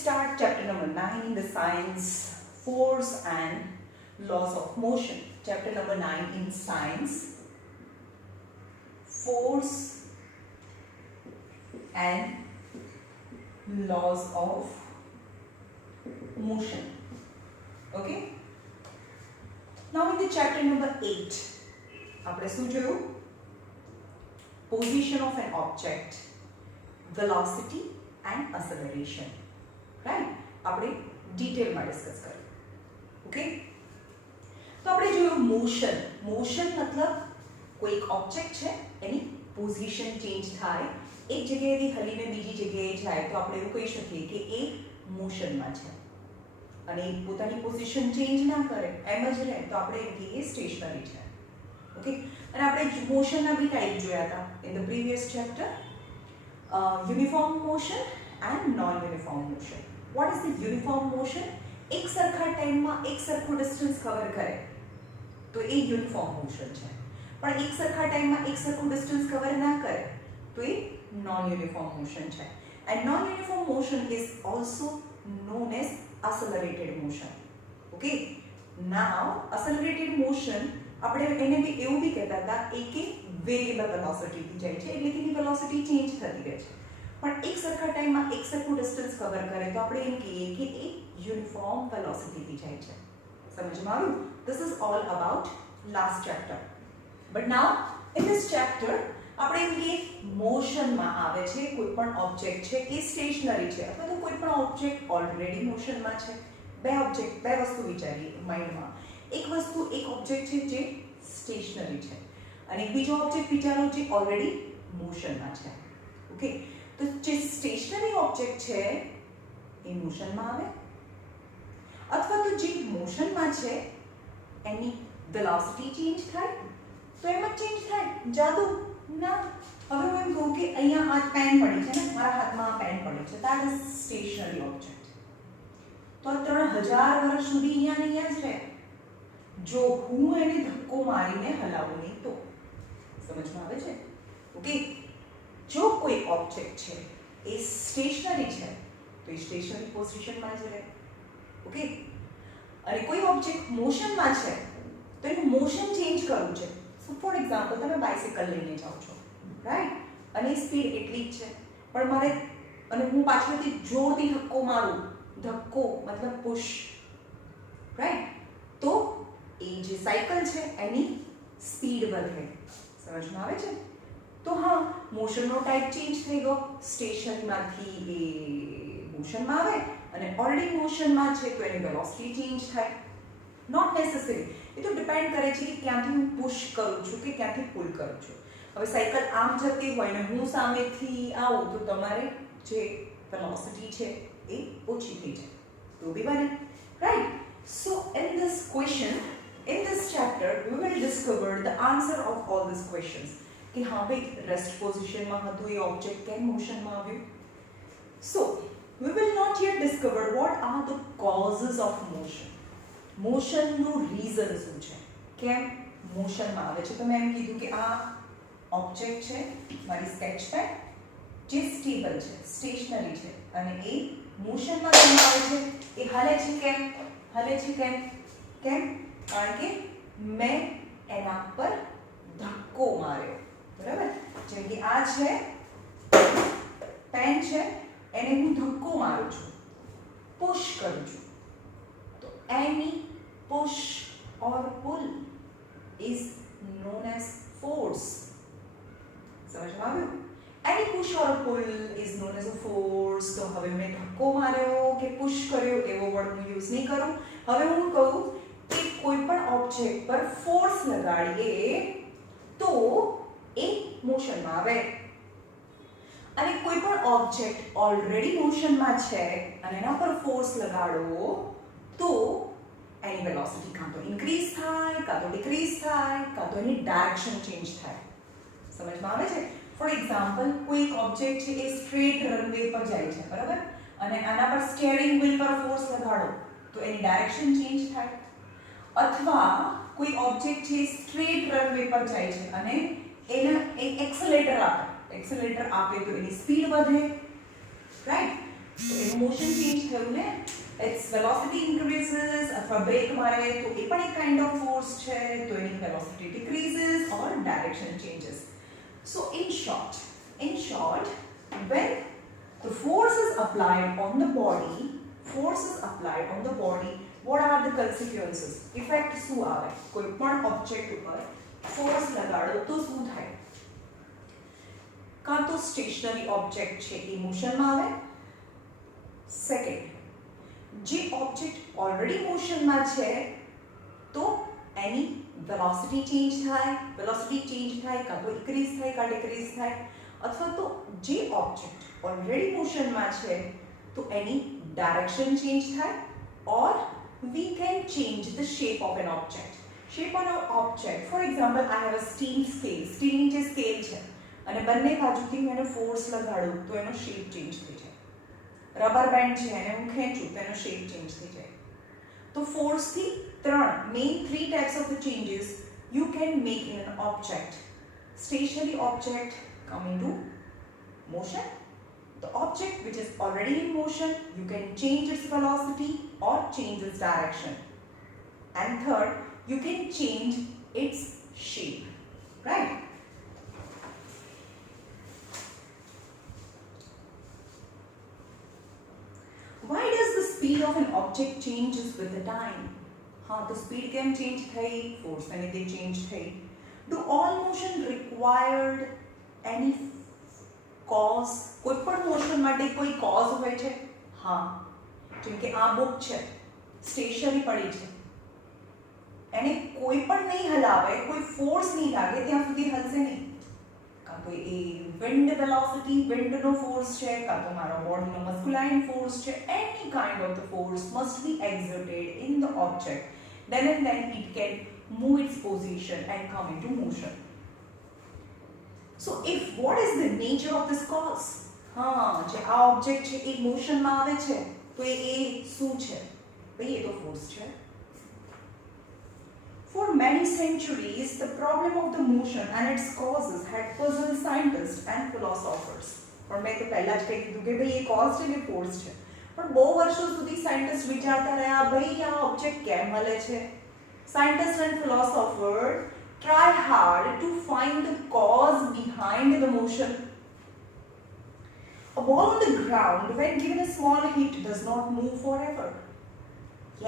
start chapter number 9, the science, force and laws of motion. Chapter number 9 in science, force and laws of motion. Okay. Now in the chapter number 8, આપણે શું જોયું? Position of an object, velocity and acceleration. Right? આપણે ડિટેલમાં discuss કર્યું. Okay? તો આપણે જોયું motion. Motion મતલબ કોઈ એક ઓબ્જેક્ટ છે એની પોઝિશન ચેન્જ થાય, એક જગ્યાએથી હલીને બીજી જગ્યાએ જાય તો આપણે એવું કહી શકીએ કે એ મોશનમાં છે. અને એ પોતાની પોઝિશન ચેન્જ ના કરે એમ જ રહે તો આપણે એમ કહીએ સ્ટેશનરી છે. ઓકે? અને આપણે મોશનના બી ટાઈપ જોયા હતા in the previous chapter, uniform motion and non uniform motion. What is the uniform motion? એક સરખા ટાઈમમાં એક સરખું ડિસ્ટન્સ કવર કરે તો એ યુનિફોર્મ મોશન છે. પણ એક સરખા ટાઈમમાં એક સરખું ડિસ્ટન્સ કવર ના કરે તો એ નોન યુનિફોર્મ મોશન છે. And non uniform motion is also known as accelerated motion. Okay, now accelerated motion આપણે એને બી એવું બી કહેતા હતા એ કે વેરિયેબલ વેલોસિટી થી જાય છે, એટલે કે એની વેલોસિટી ચેન્જ થતી રહે છે. પણ એક સરખા ટાઈમમાં એક સરખું ડિસ્ટન્સ કવર કરે તો આપણે એમ કહીએ કે એ યુનિફોર્મ વેલોસિટી થી જાય છે. સમજમાં આવ્યું? This is all about last chapter. But now in this chapter આપણે એમ કહીએ મોશનમાં આવે છે કોઈ પણ ઓબ્જેક્ટ છે એ સ્ટેશનરી છે અથવા તો કોઈ પણ ઓબ્જેક્ટ ઓલરેડી મોશનમાં છે. બે વસ્તુ વિચારીએ માઇન્ડમાં. એક વસ્તુ એક ઓબ્જેક્ટ છે જે સ્ટેશનરી છે અને એક બીજો ઓબ્જેક્ટ વિચારો જે ઓલરેડી મોશનમાં છે. ઓકે, તો જે સ્ટેશનરી ઓબ્જેક્ટ છે એ મોશનમાં આવે અથવા તો જે મોશનમાં છે એની વેલોસિટી ચેન્જ થાય તો એમ જ ચેન્જ થાય. જાદુ ના. હવે હું એમ કહું કે અહીંયા આ પેન પડી છે ને, મારા હાથમાં આ પેન પડી છે, that is stationary object. તો 3000 વર્ષ સુધી અહીંયા ને અહીંયા જ રહે જો હું એને ધક્કો મારીને હલાવું નહીં તો. સમજમાં આવે છે? ઓકે, જો કોઈ ઓબ્જેક્ટ છે એ સ્ટેશનરી છે તો એ સ્ટેશનરી પોઝિશનમાં જ રહે. ઓકે, અને કોઈ ઓબ્જેક્ટ મોશનમાં છે તો એનું મોશન ચેન્જ કરવું છે. સો ફોર એક્ઝામ્પલ તમે બાઇસિકલ લઈને જાઓ છો, રાઈટ, અને સ્પીડ એટલી જ છે પણ મારે અને હું પાછળથી જોરથી ધક્કો મારું, ધક્કો મતલબ પુશ, રાઈટ, તો એ જે સાયકલ છે એની સ્પીડ વધે. સમજમાં આવે છે? તો હા, મોશનનો ટાઈપ ચેન્જ થઈ ગયો, સ્ટેશનરીમાંથી એ મોશનમાં આવે અને ઓલરેડી મોશનમાં છે તો એની વેલોસિટી ચેન્જ થાય. નોટ નેસેસરી, એ તો ડિપેન્ડ કરે છે કે ક્યાંથી હું પુશ કરું છું કે ક્યાંથી પુલ કરું છું. હવે સાયકલ આમ જતી હોય ને હું સામેથી આવું તો તમારે જે વેલોસિટી છે એ ઓછી થઈ જાય તો બી બને, right? So in this chapter we will discover the answer of all these questions. કે હા ભાઈ, રેસ્ટ પોઝિશનમાં હતું એ ઓબ્જેક્ટ કેમ મોશનમાં આવ્યું? So we will not yet discover what are the causes of motion. મોશનનું રીઝન શું છે, કેમ મોશનમાં આવે છે. તો મેં એમ કીધું કે આ ઓબ્જેક્ટ છે મારી સ્કેચ પેન જે સ્ટેબલ છે, સ્ટેશનરી છે અને એ મોશનમાં કેમ આવે છે? એ હલે છે કેમ? કેમ? કારણ કે મેં એના પર ધક્કો માર્યો. બરાબર? જેમ કે આ છે પેન છે, એને હું ધક્કો મારું છું, પુશ કરું છું, તો any push or pull is known as force. સમજમાં આવ્યું? Any push or pull is known as a force. તો હવે મેં ધક્કો માર્યો કે પુશ કર્યો એવો વર્ડ હું યુઝ નહીં કરું. હવે હું કહું કે કોઈ પણ ઓબ્જેક્ટ પર ફોર્સ લગાડીએ તો એ મોશનમાં આવે. અને કોઈ પણ ઓબ્જેક્ટ ઓલરેડી મોશનમાં છે અને એના પર ફોર્સ લગાડો તો એની વેલોસિટી કાં તો ઇન્ક્રીઝ થાય, કાં તો ડિક્રીઝ થાય, કાં તો એની ડાયરેક્શન ચેન્જ થાય. સમજમાં આવે છે? ફોર એક્ઝામ્પલ, કોઈ એક ઓબ્જેક્ટ છે એ સ્ટ્રેટ રનવે પર જાય છે, બરાબર, અને આના પર સ્ટીયરિંગ વ્હીલ પર ફોર્સ લગાડો તો એની ડાયરેક્શન ચેન્જ થાય. અથવા કોઈ ઓબ્જેક્ટ છે સ્ટ્રેટ રનવે પર જાય છે અને એને એક એક્સેલેરેટર આપે તો એની સ્પીડ વધે, રાઈટ? તો એનું મોશન ચેન્જ થયું ને, ઇટ્સ વેલોસિટી ઇન્ક્રીઝિસ અથવા બ્રેક મારે તો એ પણ એક કાઇન્ડ ઓફ ફોર્સ છે, તો એની velocity decreases or direction changes. So in short, when the force is applied on the body, what are the consequences? Effect શું આવે? કોઈ પણ ઓબ્જેક્ટ ઉપર ફોર્સ લગાડો તો શું થાય? કાં તો સ્ટેશનરી ઓબ્જેક્ટ છે એ મોશનમાં આવે. સેકન્ડ, જે ઓબ્જેક્ટ ઓલરેડી મોશનમાં છે તો એની વેલોસિટી ચેન્જ થાય, કાં તો ઇન્ક્રીઝ થાય કાં ડિક્રીઝ થાય, અથવા તો જે ઓબ્જેક્ટ ઓલરેડી મોશનમાં છે તો એની ડાયરેક્શન ચેન્જ થાય, ઓર we can change the shape of an object. For example, I have a steel scale. સ્ટીલની જે સ્કેલ છે અને બંને બાજુથી હું એને ફોર્સ લગાડું તો એનો શેપ ચેન્જ થઈ જાય. રબર બેન્ડ છે એને હું ખેંચું તો એનો શેપ ચેન્જ થઈ જાય. તો ફોર્સથી three types of the changes you can make in an object. Stationary object come into motion. The object which is already in motion, you can change its velocity or change its direction. And third, you can change its shape, right? Why does the speed of an object changes with the time? The speed can change થઈ, force ને લીધે change થઈ. Do all motion required any cause? કોઈ પણ motion માટે કોઈ cause હોય છે? જેમ કે આ બુક છે, સ્ટેશનરી પડી છે, એને કોઈ પણ નહીં હલાવે, કોઈ ફોર્સ નહીં લાગે ત્યાં સુધી હલશે નહીં. કાં તો એ વિન્ડ વેલોસિટી, વિન્ડનો ફોર્સ છે, કાં તો મારો બોડીનો મસ્ક્યુલાઇન ફોર્સ છે, એની kind of the force must be exerted in the object. Then and then it can move its position and come into motion. So what is the nature of this cause? જે આ object છે એ મોશનમાં આવે છે તો એ શું છે? ભાઈ એ તો ફોર્સ છે. For many centuries, the problem of the motion and its causes had puzzled scientists and philosophers. પણ મેં તો પહેલા જ કહી દીધું કે ભાઈ એ કોઝ છે ને ફોર્સ છે. પણ બહુ વર્ષો સુધી સાયન્ટિસ્ટ વિચારતા રહ્યા ભાઈ આ ઓબ્જેક્ટ કેમ હલે છે. Scientists and philosophers try hard to find the cause behind the motion. A ball on the ground, when given a small hit, does not move forever.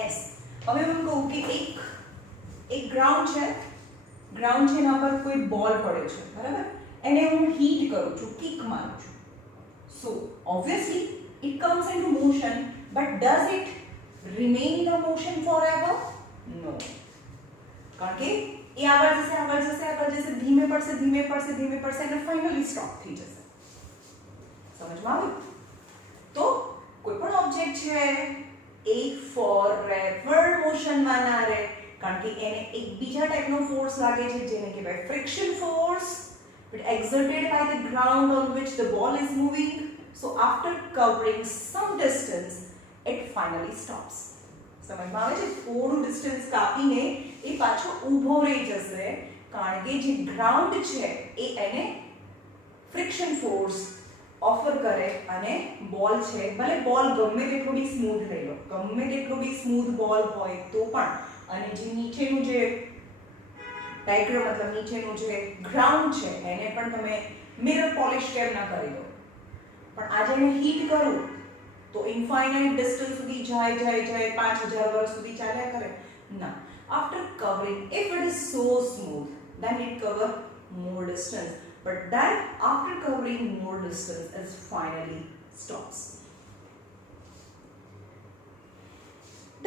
Yes. હવે હું કહું કે એક ગ્રાઉન્ડ છે એના પર કોઈ બોલ પડે છે, બરાબર? એને હું હીટ કરું છું, કિક મારું છું. So obviously it comes into motion, but does it remain in a motion forever? No. કારણ કે એ આગળ જશે, ધીમે પડશે અને ફાઇનલી સ્ટોપ થઈ જશે. સમજમાં આવ્યું? તો કોઈ પણ ઓબ્જેક્ટ છે એ ફોરએવર મોશનમાં ના રહે, કારણ કે એને એક બીજા ટાઈપનો ફોર્સ લાગે છે જેને કહેવાય friction force, but exerted by the ground on which the ball is moving. So after covering some distance, it finally stops. સમજમાં આવે છે? થોડું ડિસ્ટન્સ કાપીને એ પાછો ઊભો રહી જશે, કારણ કે જે ગ્રાઉન્ડ છે એ એને ફ્રિક્શન ફોર્સ ઓફર કરે અને બોલ છે, ભલે બોલ ગમે તેટલો બી સ્મૂથ થઈ લો, ગમે તેટલો બી સ્મૂથ બોલ હોય તો પણ, અને જે નીચેનું જે ડાયગ્રામ મતલબ નીચેનું જે ગ્રાઉન્ડ છે એને પણ તમે મિરર પોલિશ કેમ ના કરી દો, પણ આજે એને હીટ કરું તો ઇન્ફાઇનાઇટ ડિસ્ટન્સ સુધી જાય 5000 વર્ષ સુધી ચાલ્યા કરે ના. After covering, if it is so smooth, then it cover more distance, but then after covering more distance, it finally stops.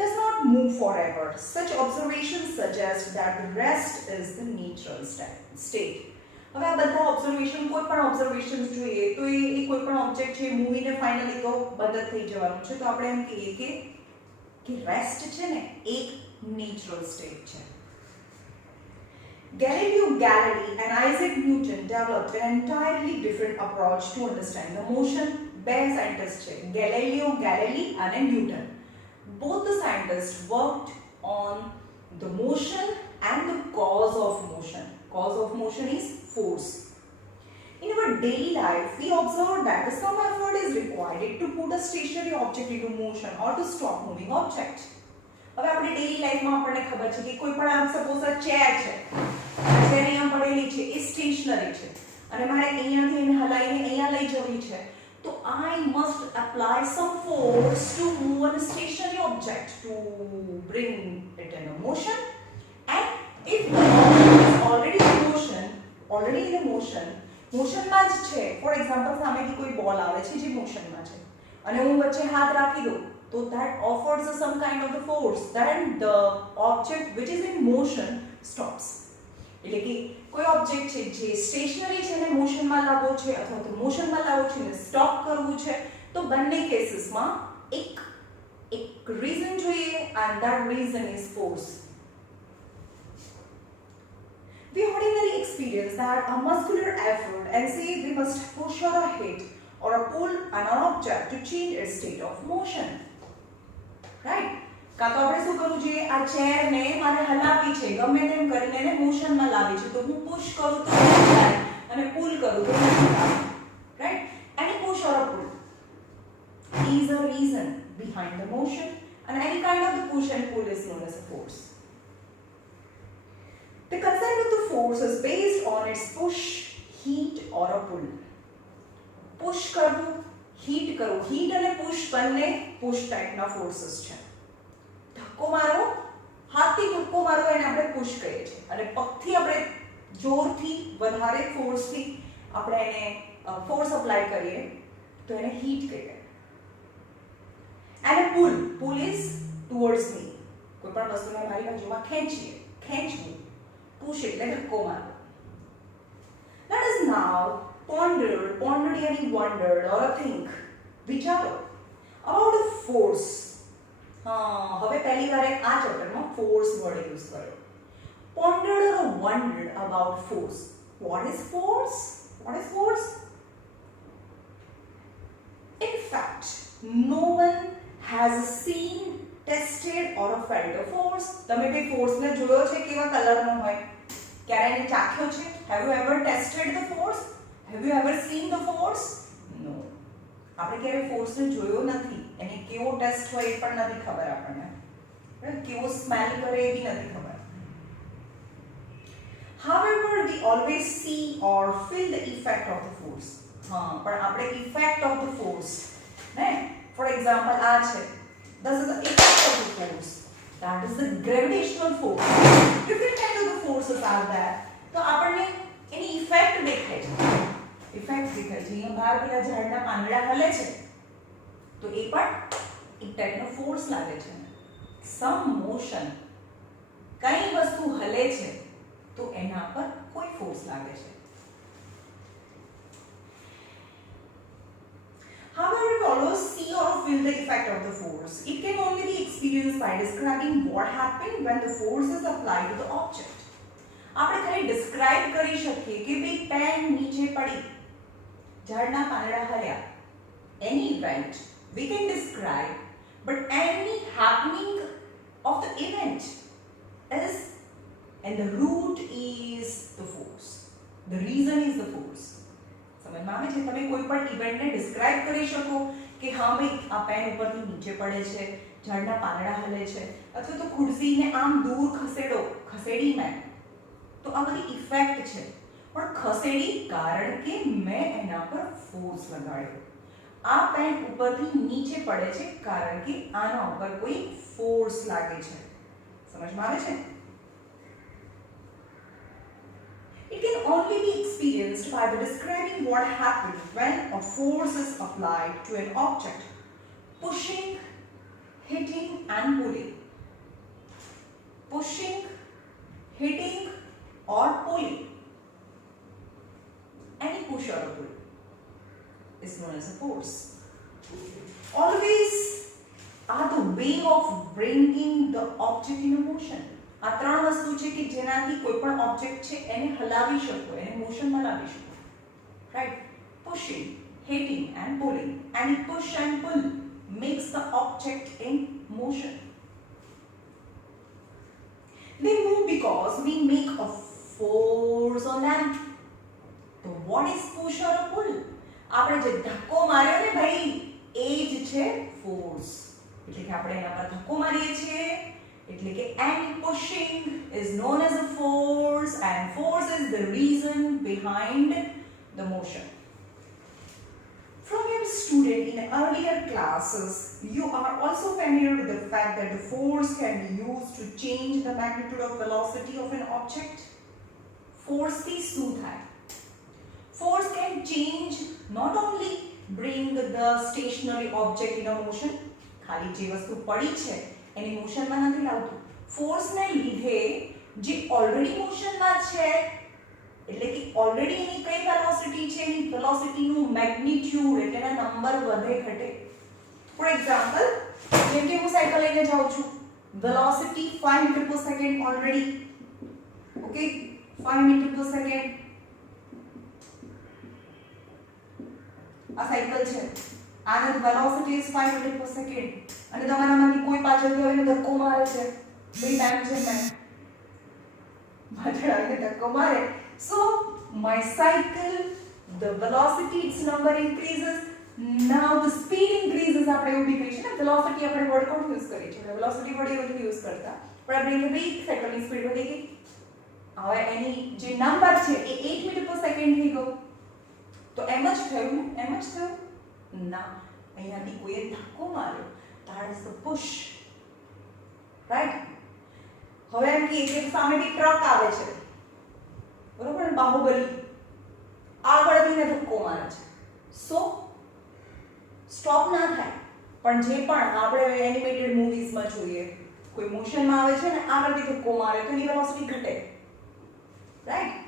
Does not move forever. Such observations suggest that the rest is the natural state. હવે આ બધા observation, કોઈ પણ observation જોઈએ તો એ કોઈ પણ object છે મૂવીને ફાઇનલી તો બંધ થઈ જવાનું છે, તો આપણે એમ કહીએ કે રેસ્ટ છે ને એક નેચરલ સ્ટેટ છે. Galileo Galilei and Isaac Newton developed an entirely different approach to understand the motion. બે સાયન્ટિસ્ટ છે, Galileo Galilei અને Newton. Both the scientists worked on the motion and the cause of motion. Cause of motion is force. In our daily life, we observe that some effort is required to put a stationary object into motion or to stop moving object. હવે આપણે daily લાઈફમાં આપણને ખબર છે કે કોઈ પણ આમ સપોઝ આ ચેર છે, ચેર અહીંયા પડેલી છે, એ સ્ટેશનરી છે અને મારે અહીંયાથી એને હલાવીને અહીંયા લઈ જવી છે, તો I must apply some force to move a stationary object to bring it in a motion. And if the object is already in motion, મોશનમાં જ છે, ફોર એક્ઝામ્પલ સામેથી કોઈ બોલ આવે છે જે મોશનમાં છે અને હું વચ્ચે હાથ રાખી દઉં, તો that offers some kind of the force, then the object which is in motion stops. એટલે કે કોઈ ઓબ્જેક્ટ છે જે સ્ટેશનરી છે એને મોશનમાં લાવવો છે અથવા તો મોશનમાં લાવવો છે ને સ્ટોપ કરવું છે, તો બંને કેસીસમાં એક રીઝન જોઈએ and that reason is force. We ordinarily experience that a muscular effort and say we must push or a hit or a pull on an object to change its state of motion. Right? કાં તો આપણે શું કરવું જોઈએ, આ ચેરને મારે હલાવવી છે, ગમે તેમ કરીને એને મોશનમાં લાવવી છે, તો હું પુશ કરું તો જાય અને પુલ કરું તો નથી થાય. Right? Any push or a pull is a reason behind the motion, and any kind of the push and pull is known as a force. The concept of the force is based on its push, heat or a pull. Push કરવું, heat કરવું, heat અને push બંને push ટાઈપના forces છે. ધક્કો મારો, હાથથી ધક્કો મારો એને આપણે push કહીએ છીએ અને પગથી આપણે જોરથી વધારે ફોર્સથી આપણે એને ફોર્સ અપ્લાય કરીએ તો એને heat કહીએ. And a pull is towards me. કોઈ પણ વસ્તુને મારી બાજુમાં ખેંચીએ, ખેંચવું. Push એટલે ધક્કો મારવો. Let us now ponder yani wondered or think, વિચારો about the force. હવે પહેલી વાર આ ચેપ્ટરમાં force વર્ડ યુઝ કર્યો. Pondered or wondered about force. What is force? What is force? In fact, no one has seen, tested or felt a force. તમે કોઈ force ને જોયો છે કેવા કલરનો હોય? ક્યારે એને ચાખ્યો છે? Have you ever tested the force? Have you ever seen the force? No. આપણે ક્યારે force ને જોયો નથી, એને કેવો ટેસ્ટ હોય એ પણ નથી ખબર આપણને, કેવો સ્મેલ કરે એ બી નથી ખબર. However, we always see or feel the effect of the force. પણ આપણે effect of the force ને, for example આ છે, this is the effect of the force, that is the gravitational force. Different kind of the forces are there, તો આપણને એની effect દેખાય છે, effect દેખાય છે. અહીંયા બહાર પેલા ઝાડના પાંદડા હલે છે તો એ પણ એક ટાઈપનો ફોર્સ લાગે છે. સમ મોશન, કઈ વસ્તુ હલે છે તો એના પર કોઈ ફોર્સ લાગે છે. However, we always see or feel the effect of the force. It can only be experienced by describing what happened when the force is applied to the object. આપણે ખાલી ડિસ્ક્રાઇબ કરી શકીએ કે ભાઈ પેન નીચે પડી, ઝાડના પાંદડા હલ્યા, any event we can describe, but any happening of the event is, and the root is the force, the reason is the force. સમજમાં આવે છે? તમે કોઈ પણ ઇવેન્ટને ડિસ્ક્રાઇબ કરી શકો કે હા ભાઈ આ પેન ઉપરથી નીચે પડે છે, ઝાડના પાંદડા હલે છે, અથવા તો ખુરશીને આમ દૂર ખસેડો, ખસેડી મેં, તો આ બધી ઇફેક્ટ છે. પણ ખસેડી કારણ કે મેં એના પર ફોર્સ લગાડ્યો. આ પેન ઉપરથી નીચે પડે છે કારણ કે આના ઉપર કોઈ ફોર્સ લાગે છે. સમજમાં આવે છે? It can only be experienced by describing what happens when a force is applied to an object. Pushing, hitting and pulling. Pushing, hitting or pulling. Any push or pull is known as a force. Always are the way of bringing the object in a motion. આ ત્રણ વસ્તુ છે કે જેનાથી કોઈ પણ object છે એને હલાવી શકો, એને મોશનમાં લાવી શકો. Right? Pushing, hitting and pulling. Any push and pull makes the object in motion. They move because we make a force on them. તો what is push or a pull? આપણે જે ધક્કો માર્યો ને ભાઈ એ જ છે force. એટલે કે આપણે એના પર ધક્કો મારીએ છીએ એટલે કે any pushing is known as a force and force is the reason behind the motion. From your student in earlier classes, you are also familiar with the fact that the force can be used to change the magnitude of velocity of an object. Force થી શું થાય? Force can change, not only bring the stationary object in a motion, ખાલી જે વસ્તુ પડી છે એની મોશનમાં નથી લાવતું. ફોર્સને લીધે જે ઓલરેડી મોશનમાં છે એટલે કે ઓલરેડી એની કઈ વેલોસિટી છે એની વેલોસિટીનું મેગ્નીટ્યુડ એટલે એના નંબર વધે ઘટે. ફોર એક્ઝામ્પલ જેમ કે હું સાયકલ લઈને જાઉં છું, વેલોસિટી 5 મીટર પર સેકન્ડ ઓલરેડી, ઓકે 5 મીટર પર સેકન્ડ આ સાયકલ છે, આનો વેલોસિટી ઇઝ 5 મીટર પર સેકન્ડ અને તમારામાંથી કોઈ પાછળથી આવીને ધક્કો મારે છે, બે ટાઈમ છે મેં પાછળ આવીને ધક્કો મારે, so my cycle, the velocity, its number increases, now the speed increases. આપણે એવું બી કહીએ છીએ ને વેલોસિટી આપણે વર્ડ કન્ફ્યુઝ કરીએ છીએ, વેલોસિટી વર્ડ એવું યુઝ કરતા પણ આપણે કે ભાઈ સાયકલની સ્પીડ વધી ગઈ, હવે એની જે નંબર છે એ 8 મીટર પર સેકન્ડ થઈ ગયો. તો એમ જ થયું ને, એમ જ થયું ના, અહીંયાથી કોઈએ ધક્કો માર્યો, that is the push, right? હવે એમ કે સામેથી ટ્રક આવે છે બરોબર, બાહુબલી આગળથી ને ધક્કો મારે છે, સો સ્ટોપ ના થાય. પણ જે પણ આપણે એનિમેટેડ મૂવીઝમાં જોઈએ કોઈ મોશનમાં આવે છે ને આગળથી ધક્કો મારે તો એની વેલોસિટી ઘટે, રાઈટ?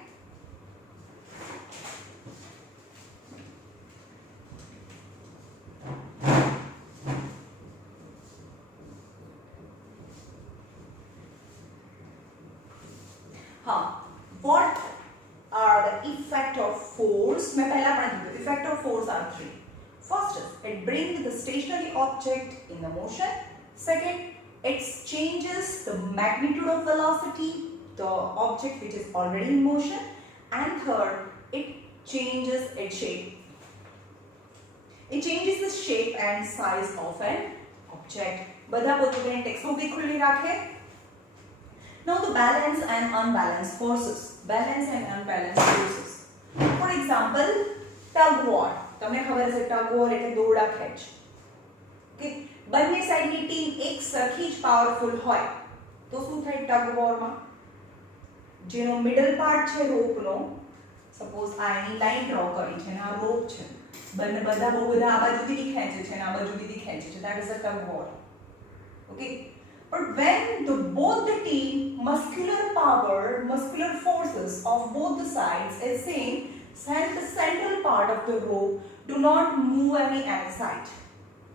हाँ, what are the effect of force? मैं पहला पढ़ा दूँ. Effect of force are three. First is it brings the stationary object in the motion. Second, it changes the magnitude of velocity, the object which is already in motion. And third, it changes its shape. It changes the shape and size of an object. બધા પોતાની textbook બી ખુલ્લી રાખે. Now the balance and unbalanced forces. Balance and unbalanced forces. For example, tug war. તમને ખબર છે tug war એટલે દોરડા ખેંચ. કે બંને સાઈડની ટીમ એક સરખી જ પાવરફુલ હોય તો શું થાય tug war માં? જેનો મિડલ પાર્ટ છે રોપનો, સપોઝ આ એની લાઈન ડ્રો કરી છે અને આ રોપ છે, બંને બધા બહુ બધા આ બાજુથી ખેંચે છે અને આ બાજુથી ખેંચે છે, that is a tug war. Okay? But when both the team muscular power, muscular forces of both the sides is same, then the central part of the rope do not move any side.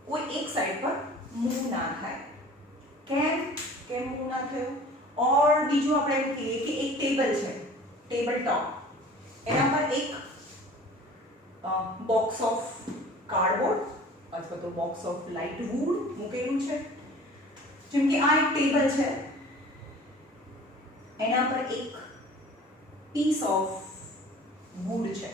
कोई एक side पर move ना થાય. કેમ move ના થયો? और બીજું આપણે એમ કહીએ કે એક ટેબલ છે, ટેબલ ટોપ, એના પર એક બોક્સ ઓફ કાર્ડબોર્ડ અથવા તો બોક્સ ઓફ લાઇટ વુડ મૂકેલું છે. જેમ કે આ એક ટેબલ છે, એના પર એક પીસ ઓફ વુડ છે.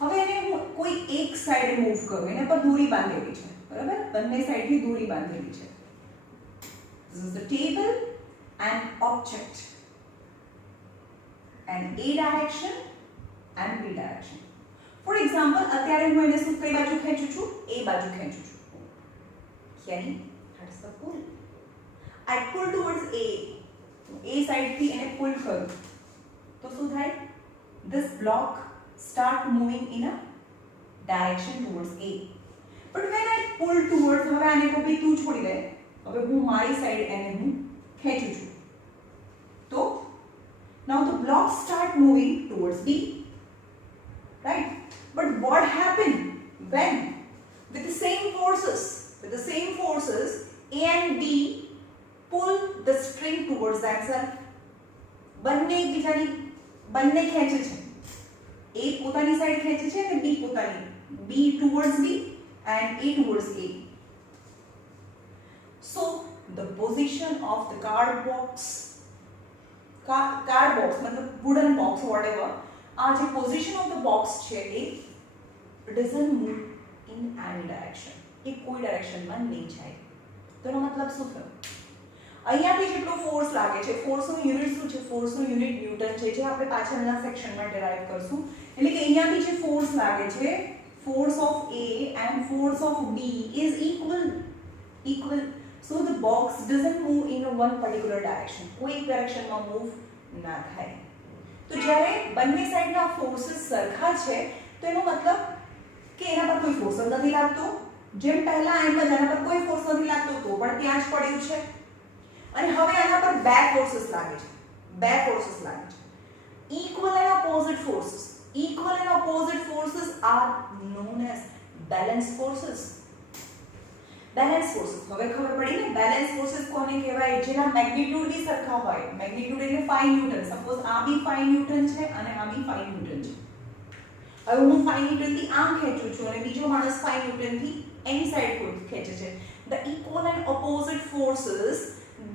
હવે એને હું કોઈ એક સાઈડ મૂવ કરું, એના પર દોરી બાંધેલી છે બરાબર, બંને સાઈડથી દોરી બાંધેલી છે. This is the table and object and A direction and B direction. For example, અત્યારે હું એને શું કઈ બાજુ ખેંચું છું? A બાજુ ખેંચું છું. यानी that's the pull. I pull towards A. A side થી એને pull કરું તો શું થાય? This block start moving in a direction towards A. But when I pull towards, હવે આને કોઈ બી તું છોડી દે, હવે હું મારી સાઈડ એને હું ખેંચું છું તો now the block start moving towards B, right? But what happened when with the same forces A and B pull the string towards themselves? બંને ખેંચે છે, A પોતાની સાઈડ ખેંચે છે અને B પોતાની, B towards B and A towards A. So the position of the card box मतलब wooden box whatever, આ જે પોઝિશન ઓફ ધ બોક્સ છે એ doesn't move in any direction, એ કોઈ ડાયરેક્શનમાં નહીં જાય. તો એનો મતલબ શું થયો? અહીંયાથી જેટલો ફોર્સ લાગે છે, ફોર્સનું યુનિટ શું છે? ફોર્સનું યુનિટ ન્યૂટન છે, જે આપણે પાછળના સેક્શનમાં ડેરાઇવ કરશું. એટલે કે અહીંયાથી જે ફોર્સ લાગે છે, force of A and force of B is equal. So the box doesn't move in one particular direction. કોઈ એક ડાયરેક્શનમાં મૂવ ના થાય. તો જ્યારે બંને સાઈડના ફોર્सेस સરખા છે તો એનો મતલબ કે એના પર કોઈ ફોર્સ નથી લાગતો. જેમ પહેલા એમાં જેના પર કોઈ ફોર્સ નથી લાગતો તો પણ ત્યાં જ પડ્યું છે. અને હવે આના પર બે ફોર્सेस લાગે છે. Equal and opposite forces. Equal and opposite forces are known as balance forces. Balance forces. હવે ખબર પડી ને balance forces કોને કહેવાય? જેના મેગ્નીટ્યુડ બી સરખા હોય. મેગ્નીટ્યુડ એટલે 5 ન્યૂટન. સપોઝ આ બી 5 ન્યૂટન છે અને આ બી 5 ન્યૂટન છે. હવે હું 5 ન્યૂટન થી આમ ખેંચું છું અને બીજો માણસ 5 ન્યૂટન થી એની સાઈડ કોઈ ખેંચે છે. The equal and opposite forces,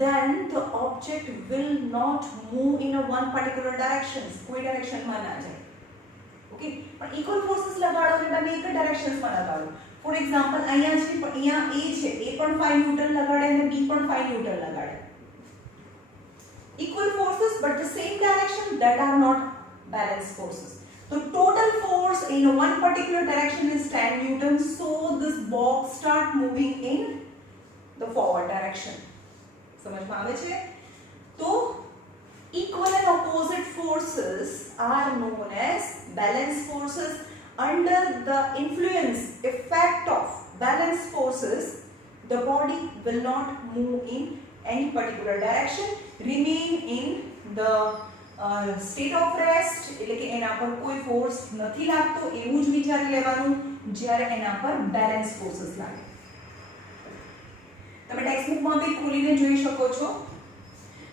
then the object will not move in a one particular direction. કોઈ ડાયરેક્શનમાં ના જાય. ઓકે, પણ ઇક્વલ ફોર્सेस લગાડો ને તમે એક જ ડાયરેક્શન્સમાં લગાડો. ફોર એક્ઝામ્પલ અહીંયા છે, અહીંયા A છે, એ પણ 5 ન્યૂટન લગાડે અને B પણ 5 ન્યૂટન લગાડે. Equal forces but the same direction, that are not balance forces. The total force in one particular direction is 10 Newton, so this box start moving in the forward direction. સમજમાં આવે છે? તો equal and opposite forces are known as balance forces. Under the effect of balance forces, the body will not move in any particular direction, remain in the state of rest. એટલે કે એના પર કોઈ force નથી લાગતો એવું જ વિચારી લેવાનું જ્યારે એના પર બેલેન્સ ફોર્सेस લાગે. તમે ટેક્સ્ટબુકમાં બી ખોલીને જોઈ શકો છો.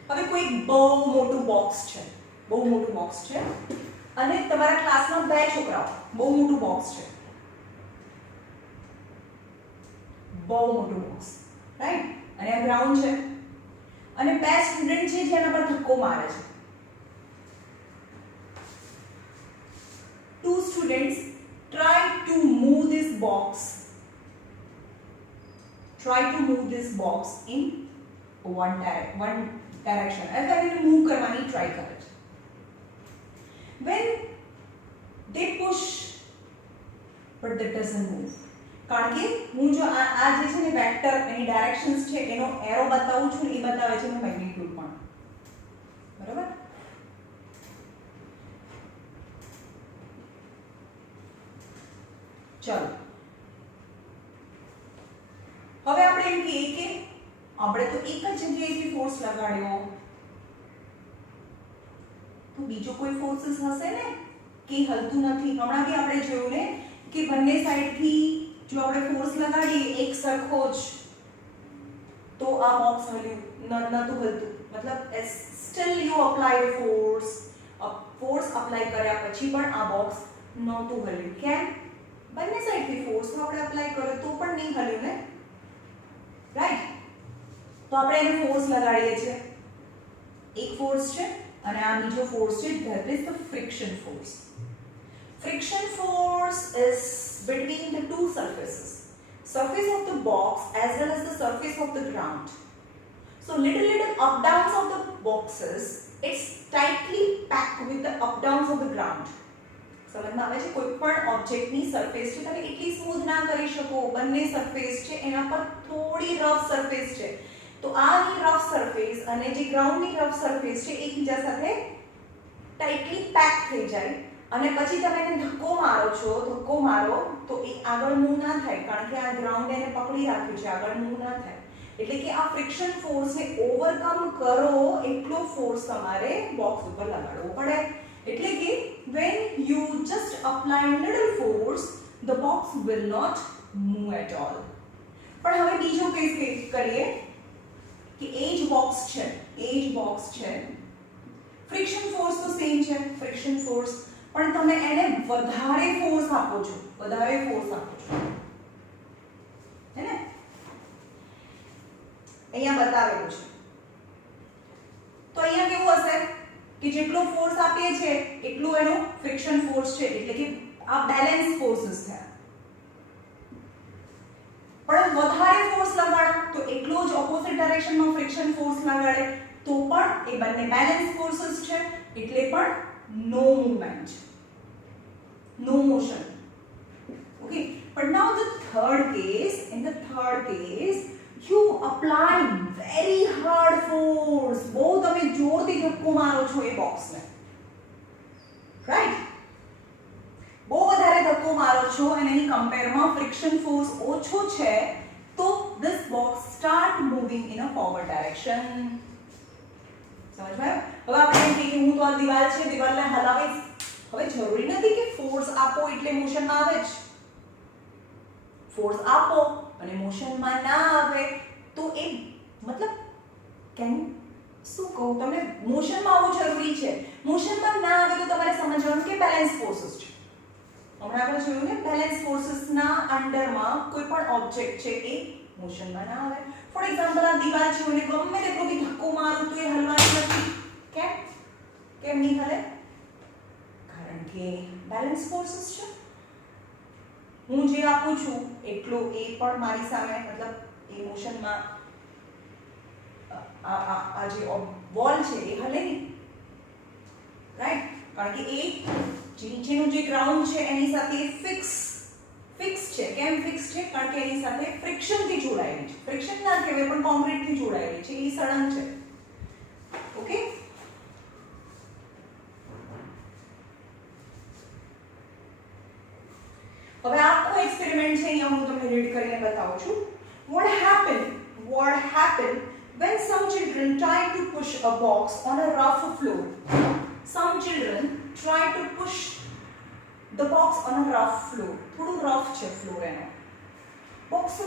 હવે કોઈ બહુ મોટું બોક્સ છે, અને તમારા ક્લાસમાં બે છોકરાઓ, બહુ મોટું બોક્સ છે, રાઈટ? અને આ ગ્રાઉન્ડ છે અને બે સ્ટુડન્ટ છે જેના પર ધક્કો મારે છે. Two students try to move this box in one direction. એટલે એને મૂવ કરવાની ટ્રાય કરે છે. When they push, but that doesn't move. કારણ કે હું જો આ જે છે ને વેક્ટર એની ડાયરેક્શન્સ છે એનો એરો બતાવું છું, એ બતાવે છે મેગ્નીટ્યુડ પણ. બરાબર? ચલો, હવે આપણે એમ કહીએ કે આપણે તો એક જ જગ્યાએથી ફોર્સ લગાડ્યો, તો બીજો કોઈ ફોર્सेस હશે ને કે હલતું નથી. હમણાં બી આપણે જોયું ને કે બંને સાઈડથી જો આપણે ફોર્સ લગાડીએ એક સરખો જ, તો આ બોક્સ હલ્યું નતું હલતું. મતલબ steel you apply force apply કર્યા પછી પણ આ બોક્સ નહોતું હલ્યું. કેમ? બંને સાઈડથી ફોર્સ આપણે અપ્લાય કર્યો તો પણ નહીં હલ્યું ને, રાઈટ? તો આપણે એને ફોર્સ લગાડીએ છીએ, એક ફોર્સ છે અને આ બીજો ફોર્સ છે, that is the friction force. Friction force is between the two surfaces, surface of the box as well as the surface of the ground. So little up downs of the boxes, it's tightly packed with the up downs of the ground. સમજમાં આવે છે? કોઈ પણ ઓબ્જેક્ટની surface છે તમે એટલી smooth ના કરી શકો. બંને સરફેસ છે એના પર થોડી રફ સરફેસ છે, તો આની રફ સરફેસ અને જે ગ્રાઉન્ડની રફ સરફેસ છે એકબીજા સાથે ટાઇટલી પેક થઈ જાય અને પછી તમે એને ધક્કો મારો તો એ આગળ મૂવ ના થાય, કારણ કે આ ગ્રાઉન્ડ એને પકડી રાખ્યું છે, આગળ મૂવ ના થાય. એટલે કે આ ફ્રિક્શન ફોર્સને ઓવરકમ કરો એટલો ફોર્સ તમારે બોક્સ ઉપર લગાડવો પડે. એટલે કે when you just apply little force, the box will not move at all. પણ હવે બીજો કેસ કરીએ કે એ જ બોક્સ છે, ફ્રિક્શન ફોર્સ તો સેમ છે, ફ્રિક્શન ફોર્સ, પણ તમે એને વધારે ફોર્સ આપો છો, હે ને? અહીંયા બતાવેલું છે. તો અહીંયા કેવું હશે? કે જેટલો ફોર્સ આપીએ છે એટલો એનો ફ્રિક્શન ફોર્સ છે, એટલે કે આ બેલેન્સ ફોર્સીસ થયા. પણ વધારે ફોર્સ લગાડો તો એટલો જ ઓપોઝિટ ડાયરેક્શનમાં ફ્રિક્શન ફોર્સ લગાડે તો પણ એ બંને બેલેન્સ ફોર્સીસ છે, એટલે પણ no movement, no motion. Okay, but now the third case, in the third case you apply very hard force. બહુ તમે જોરથી ધક્કો મારો છો એ બોક્સને, રાઈટ? બહુ વધારે ધક્કો મારો છો અને એની કમ્પેરમાં ફ્રિક્શન ફોર્સ ઓછો છે તો this box start moving in a forward direction. સમજવાય? હવે આપણે એમ કહીએ કે હું તો આ દિવાલ છે, દિવાલને હલાવીશ. હવે જરૂરી નથી કે ફોર્સ આપો એટલે મોશનમાં આવે જ. ફોર્સ આપો અને મોશનમાં ના આવે તો એ મતલબ કેમ શું કહું તમને, મોશનમાં આવવું જરૂરી છે. મોશનમાં ના આવે તો તમારે સમજવાનું કે બેલેન્સ ફોર્સીસ છે. હમણાં આપણે જોયું ને બેલેન્સ ફોર્સીસના અંડરમાં કોઈ પણ ઓબ્જેક્ટ છે એ મોશનમાં ના આવે. ફોર એક્ઝામ્પલ આ દિવાલ છે અને ગમે તેટલો બી ધક્કો મારું તો એ હલવાની નથી. કેમ કેમ નહીં હલે? કારણ કે બેલેન્સ ફોર્સીસ છે. હું જે આપું છું એટલો એ પણ મારી સામે મતલબ એ મોશનમાં આ જે વોલ છે એ હલે નહીં, રાઈટ? કારણ કે એ નીચેનું જે ગ્રાઉન્ડ છે એની સાથે ફિક્સ છે. કેમ ફિક્સ છે? કારણ કે એની સાથે ફ્રિક્શનથી જોડાયેલી છે. ફ્રિક્શન ના કહેવાય પણ કોન્ક્રીટથી જોડાયેલી છે, એ સળંગ છે. ઓકે, હવે આખો એક્સપેરિમેન્ટ છે અહીંયા હું તમને રીડ કરીને બતાવું છું. What happened when some children tried to push a box on a rough floor? Some children tried to push the box on a rough floor. થોડું રફ છે ફ્લોર એનો. box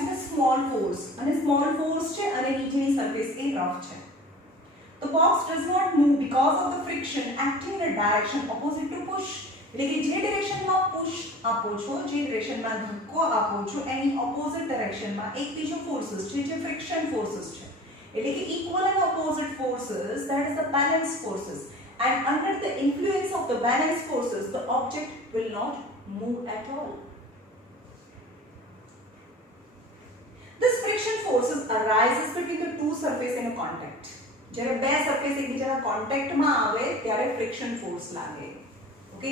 with a small force, અને small force છે અને નીચેની surface એ rough છે. The box does not move because of the friction acting in a direction opposite to push. એટલે કે જે ડિરેક્શનમાં પુશ આપો છો, જે ડિરેક્શનમાં ધક્કો આપો છો એની ઓપોઝિટ ડિરેક્શનમાં એક બીજો ફોર્સીસ છે જે ફ્રિક્શન ફોર્સીસ છે. એટલે કે equal and opposite forces, that is the balance forces, and under the influence of the balance forces the object will not move at all. This friction forces arises between the two surface in a contact. જ્યારે બે surface એકબીજાના કોન્ટેક્ટમાં આવે ત્યારે friction force લાગે. Okay,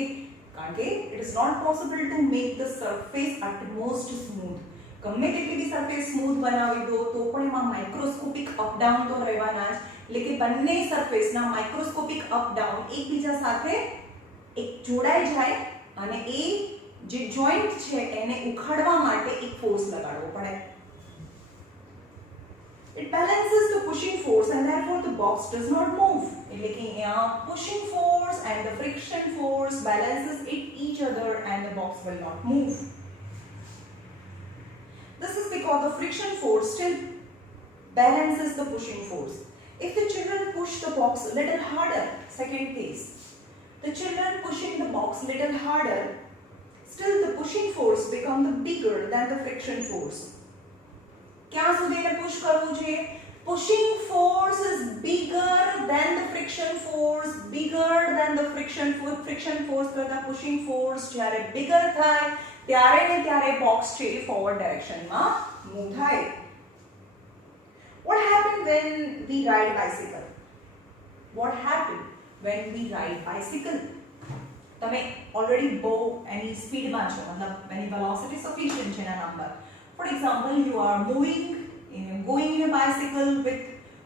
કારણ કે it is not possible to make the surface utmost smooth. ગમે તેટલી બી સરફેસ સ્મૂથ બનાવી દો તો પણ એમાં માઇક્રોસ્કોપિક અપ ડાઉન તો રહેવાના જ. એટલે કે બંને સરફેસના માઇક્રોસ્કોપિક અપ ડાઉન એકબીજા સાથે એક જોડાઈ જાય અને એ જે જોઈન્ટ છે એને ઉખાડવા માટે એક ફોર્સ લગાડવો પડે. It balances the pushing force and therefore the box does not move. એટલે કે pushing force and the friction force balances each other and the box will not move. This is because the friction force still balances the pushing force. If the children push the box a little harder, second case, the children pushing the box a little harder, still the pushing force becomes bigger than the friction force. ક્યાં સુધી એને push કરવું જોઈએ? Pushing force is bigger than the friction force, bigger than the friction force. Friction force કરતા pushing force જ્યારે bigger થાય ત્યારે ને ત્યારે બોક્સ છે એ ફોરવર્ડ ડાયરેક્શનમાં મૂવ થાય. What happened when we ride bicycle? What happened when we ride bicycle? તમે already બહુ એની સ્પીડમાં છો, મતલબ એની વેલોસિટી સફિશિયન્ટ છે એના number. For example, you are going in a bicycle with,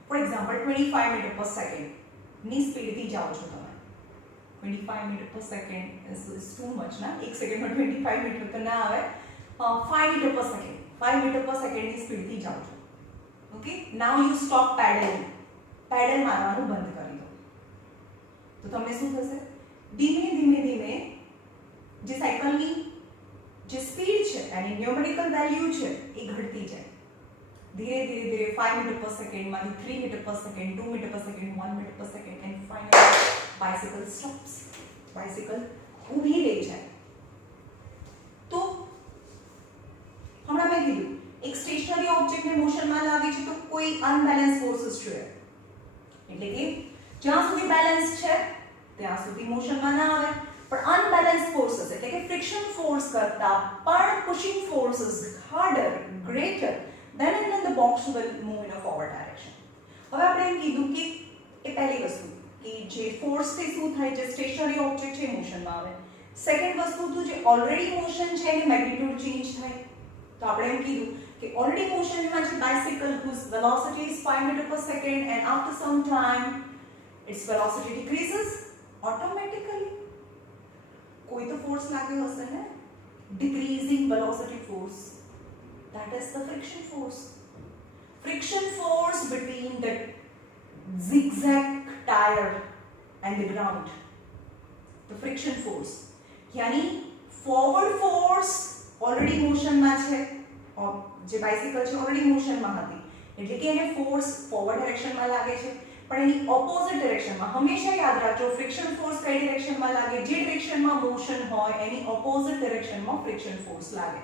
for example, 25 meter per second. ની સ્પીડથી જાઓ છો તમે. 25 meter per second is too much ના. એક સેકન્ડમાં 25 meter તો ના આવે. 5 meter per second. 5 meter per second ની સ્પીડથી જાઓ છો. Okay? Now you stop pedaling. Pedal મારવાનું બંધ કરી દો. તો તમને શું થશે? ધીમે ધીમે ધીમે જે સાયકલની જે સ્પીડ છે એની ન્યુમેરિકલ વેલ્યુ છે એ ઘટતી જાય. ધીરે ધીરે ધીરે 5 મીટર પર સેકન્ડમાંથી 3 મીટર પર સેકન્ડ, 2 મીટર પર સેકન્ડ, 1 મીટર પર second and finally bicycle stops. Bicycle ઊભી રહી જાય. તો હમણાં મેં કીધું એક સ્ટેશનરી ઓબ્જેક્ટને મોશનમાં લાવી છે તો કોઈ અનબેલેન્સ ફોર્સીસ જોઈએ. એટલે કે જ્યાં સુધી બેલેન્સ છે ત્યાં સુધી મોશનમાં ના આવે, પણ અનબેલેન્સ ફોર્सेस એટલે કે ફ્રિક્શન ફોર્સ કરતા પણ pushing ફોર્सेस harder, greater, then and then the box will move in a forward direction. હવે આપણે એમ કીધું કે એ પહેલી વસ્તુ કે જે ફોર્સ થી શું થાય, જે સ્ટેશનરી ઓબ્જેક્ટ છે મોશનમાં આવે. સેકન્ડ વસ્તુ તો જે ઓલરેડી મોશન છે એની મેગ્નીટ્યુડ ચેન્જ થાય. તો આપણે એમ કીધું કે ઓલરેડી મોશનમાં છે bicycle whose velocity is 5 meter per second and after some time its velocity decreases automatically. કોઈ તો ફોર્સ લાગ્યો હશે ને, decreasing velocity force, that is the friction force. Friction force between the zigzag tire and the ground, the friction force. यानी forward force already motion માં છે, જે bicycle છે ઓલરેડી મોશનમાં હતી એટલે કે એને ફોર્સ ફોરવર્ડ ડિરેક્શનમાં લાગે છે, પણ એની ઓપોઝિટ ડિરેક્શનમાં. હંમેશા યાદ રાખજો ફ્રિક્શન ફોર્સ કઈ ડિરેક્શનમાં લાગે, જે ડિરેક્શનમાં મોશન હોય એની ઓપોઝિટ ડિરેક્શનમાં ફ્રિક્શન ફોર્સ લાગે.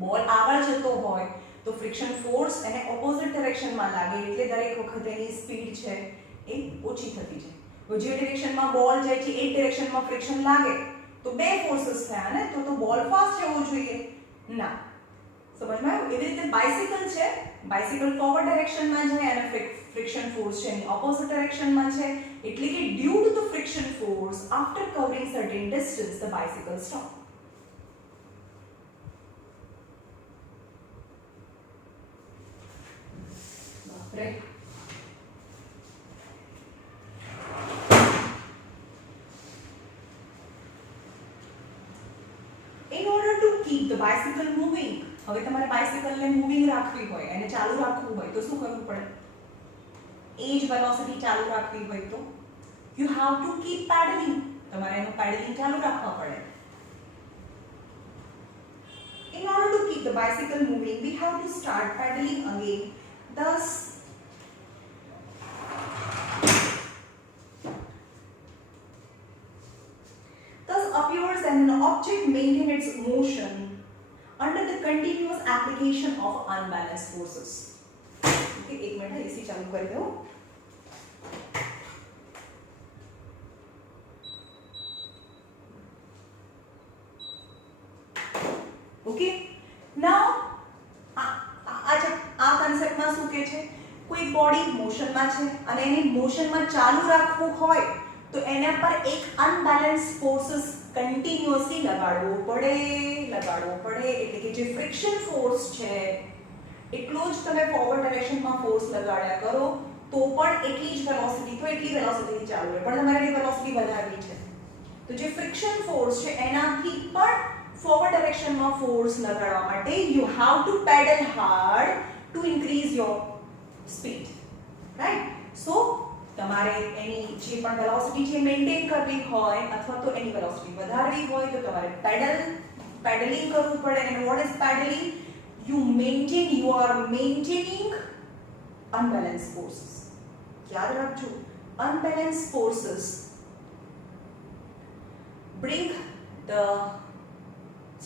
બોલ આગળ જતો હોય તો ફ્રિક્શન ફોર્સ એને ઓપોઝિટ ડિરેક્શનમાં લાગે એટલે દરેક વખત એની સ્પીડ છે એ ઓછી થતી જાય. તો જે ડિરેક્શનમાં બોલ જાય છે એ ડિરેક્શનમાં ફ્રિક્શન લાગે તો બે ફોર્सेस થયા ને, તો બોલ ફાસ્ટ જવો જોઈએ ના. સમજમાં આવ્યું? એવી રીતે બાઇસિકલ છે, બાઇસિકલ ફોરવર્ડ ડિરેક્શનમાં જાય અને ફ્રિક્શન ફોર્સ છે એની ઓપોઝિટ ડિરેક્શનમાં છે એટલે કે due to the friction force after covering certain distance the bicycle stop. બાપરે. In order to keep the bicycle moving, હવે તમારે બાઇસિકલને મૂવિંગ રાખવી હોય, એને ચાલુ રાખવું હોય તો શું કરવું પડે? એ જ વેલોસિટી ચાલુ રાખવી હોય તો you have to keep pedaling, તમારે એનું પેડલિંગ ચાલુ રાખવા પડે. In order to keep the bicycle moving, we have to start pedaling again. Thus appears that an object maintains its motion under the continuous application of unbalanced forces. Okay, एक minute AC चालू कर दो. Okay, now આ કન્સેપ્ટમાં શું કહે છે, કોઈ body મોશનમાં છે અને એને મોશનમાં ચાલુ રાખવું હોય તો એના પર એક અનબેલેન્સ ફોર્सेस કન્ટિન્યુઅસલી લગાડવો પડે એટલે કે જે ફ્રિક્શન ફોર્સ છે એટલો જ તમે ફોરવર્ડ ડિરેક્શનમાં ફોર્સ લગાડ્યા કરો તો પણ એટલી જ વેલોસિટી તો એટલી વેલોસિટી ચાલુ રહે, પણ તમારે વેલોસિટી વધારવી છે તો જે ફ્રિક્શન ફોર્સ છે એનાથી પણ ફોરવર્ડ ડિરેક્શનમાં ફોર્સ લગાડવા માટે you have to pedal hard to increase your speed, right. So તમારે એની જે પણ વેલોસિટી છે મેન્ટેન કરવી હોય અથવા તો એની વેલોસિટી વધારવી હોય તો તમારે પેડલિંગ કરવું પડે. અને what is pedalling? you are maintaining unbalanced forces. યાદ રાખજો, unbalanced forces bring the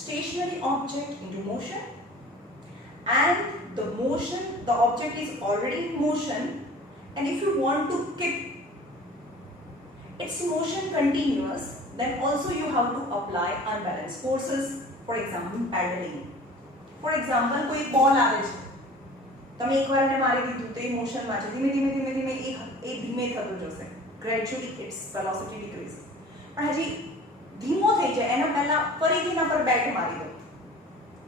stationary object into motion, and the object is already in motion, and if you want to keep its motion continuous, then also you have to apply unbalanced forces. For example, pedaling. For example, કોઈ બોલ આવે છે, તમે એકવાર એને મારી દીધું તો એ મોશનમાં છે, ધીમે ધીમે એ ધીમે થતું જશે, ગ્રેજ્યુઅલી ઇટ્સ વેલોસિટી ડિક્રીઝ. પણ હજી ધીમો થઈ જાય એના પહેલા ફરીથી એના પર બેટ મારી દો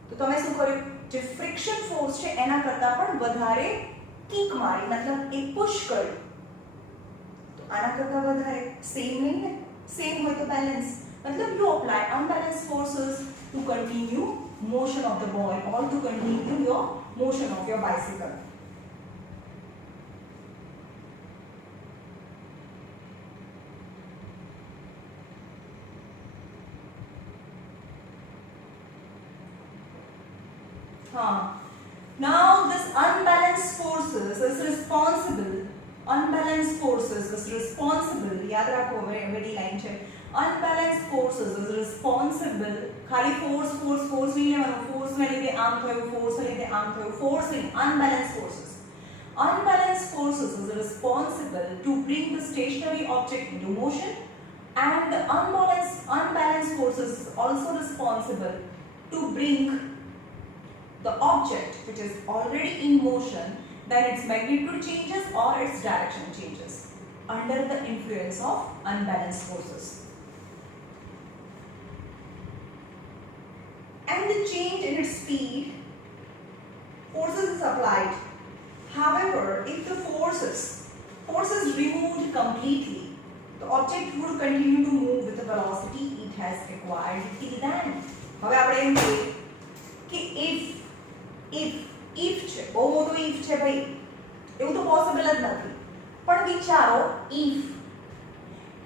તો તમે શું કર્યું, જે ફ્રિક્શન ફોર્સ છે એના કરતા પણ વધારે કિક મારી, મતલબ એ પુશ કર્યું તો આના કરતા વધારે સેમ નહીં ને, સેમ હોય તો બેલેન્સ, મતલબ you apply unbalance forces to continue motion of the ball or to continue your motion of your bicycle. Now this unbalanced forces is responsible, યાદ રાખો હવે એવી લાઈન છે, unbalanced forces is responsible, ખાલી force નહીં લેવાનો, force ને લીધે આમ થયું, force ને લીધે આમ થયું, force in unbalanced forces unbalanced forces is responsible to bring the stationary object into motion, and the unbalanced forces is also responsible to bring the object which is already in motion, then its magnitude changes or its direction changes under the influence of unbalanced forces. And the change in its speed, forces is applied. However, if the force is removed completely, the object would continue to move with the velocity it has acquired till then. હવે આપણે એમ કહીએ કે if છે, બહુ મોટો if છે ભાઈ, એવું તો પોસિબલ જ નથી. પણ વિચારો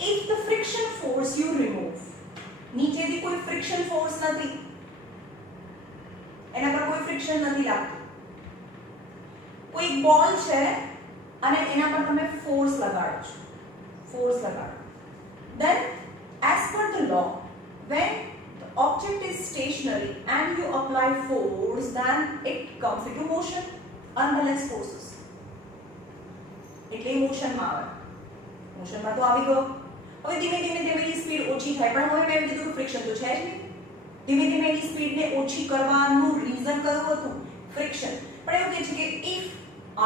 if the friction force you remove, નીચેથી કોઈ friction force નથી, એના પર કોઈ friction નથી લાગતું. કોઈ બોલ છે અને એના પર તમે ફોર્સ લગાડો છો, then as per the law, when the object is stationary and you apply force, then it comes into motion. Unbalanced forces એટલે મોશનમાં આવે. મોશનમાં તો આવી ગયો. હવે ધીમે ધીમે એની સ્પીડ ઓછી થાય, પણ હવે મેં કીધું ફ્રિક્શન તો છે જ નહીં. ધીમે ધીમે એની સ્પીડને ઓછી કરવાનું રીઝન કયું હતું? ફ્રિક્શન. પણ એવું કહે છે કે if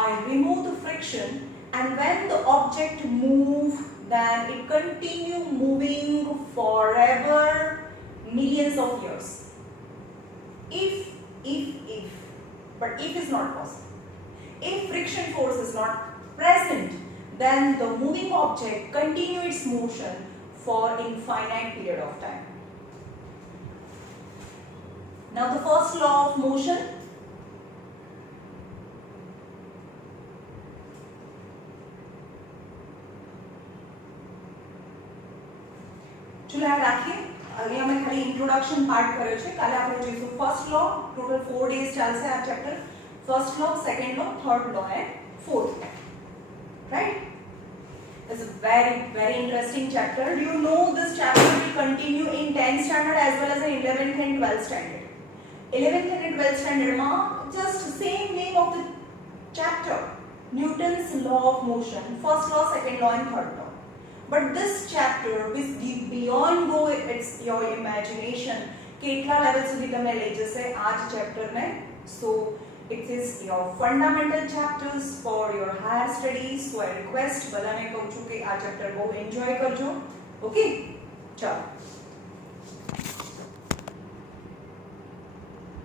I remove the friction and when the object move, then it continue moving forever, millions of years. If, but if is not possible. If friction force is not present, then the moving object continue its motion for infinite period of time. Now the first law of motion, ચલો યાદ રાખીએ. અહીંયા મેં ખાલી introduction part કર્યો છે. કાલે આપણે જોઈશું ફર્સ્ટ લો. ટોટલ 4 ડેઝ ચાલશે આ chapter. First law, second law, third law and fourth law. Right? It's a very, very interesting chapter. You know this chapter will continue in 10th standard as well as in 11th and 12th standard. 11th and 12th standard ma just same name of the chapter, Newton's law of motion, first law, second law and third law. But this chapter will be beyond go it's your imagination. કેટલા level સુધી તમને લઈ જશે આ જ chapter ને. So it is your fundamental chapters for your higher studies. So I request બધાને કહું છું કે આ ચેપ્ટર બહુ એન્જોય કરજો. ઓકે, ચાલો.